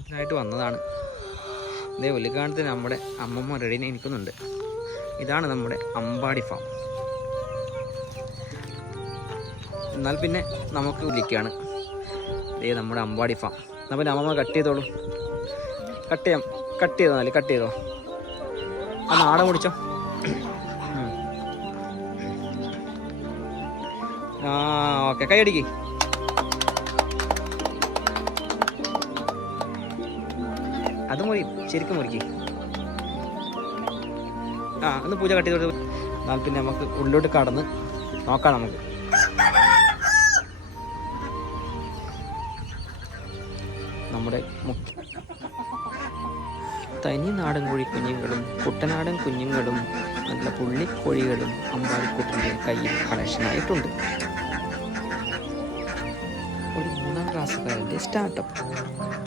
ഉദ്ഘാടനത്തിനായിട്ട് വന്നതാണ്. ഇതേ ഉദ്ഘാടനത്തിന് നമ്മുടെ അമ്മമ്മ റെഡി നിൽക്കുന്നുണ്ട്. ഇതാണ് നമ്മുടെ അമ്പാടി ഫാം. എന്നാൽ പിന്നെ നമുക്ക് വിളിക്കുകയാണ്. ഇതേ നമ്മുടെ അമ്പാടി ഫാം. എന്നാൽ പിന്നെ അമ്മമ്മ കട്ട് ചെയ്തോളൂ. കട്ട് ചെയ്തോ നാല് കട്ട് ചെയ്തോ. ആ നാടൻ കുടിച്ചോ. ആ ഓക്കെ, കൈയടിക്ക്. അത് മുറി, ശരിക്കും മുറിക്ക്. ആ ഒന്ന് പൂജ കട്ട് ചെയ്തോട്ട്. എന്നാൽ പിന്നെ നമുക്ക് ഉള്ളിലോട്ട് കടന്ന് നോക്കാം. നമുക്ക് നമ്മുടെ തനി നാടൻ കോഴി കുഞ്ഞുങ്ങളും കുട്ടനാടൻ കുഞ്ഞുങ്ങളും നല്ല പുള്ളിക്കോഴികളും അമ്പാടിക്കുട്ടൻ്റെ കയ്യിൽ കളക്ഷനായിട്ടുണ്ട്. ഒരു 3ാം ക്ലാസ്സുകാരൻ്റെ സ്റ്റാർട്ടപ്പ്.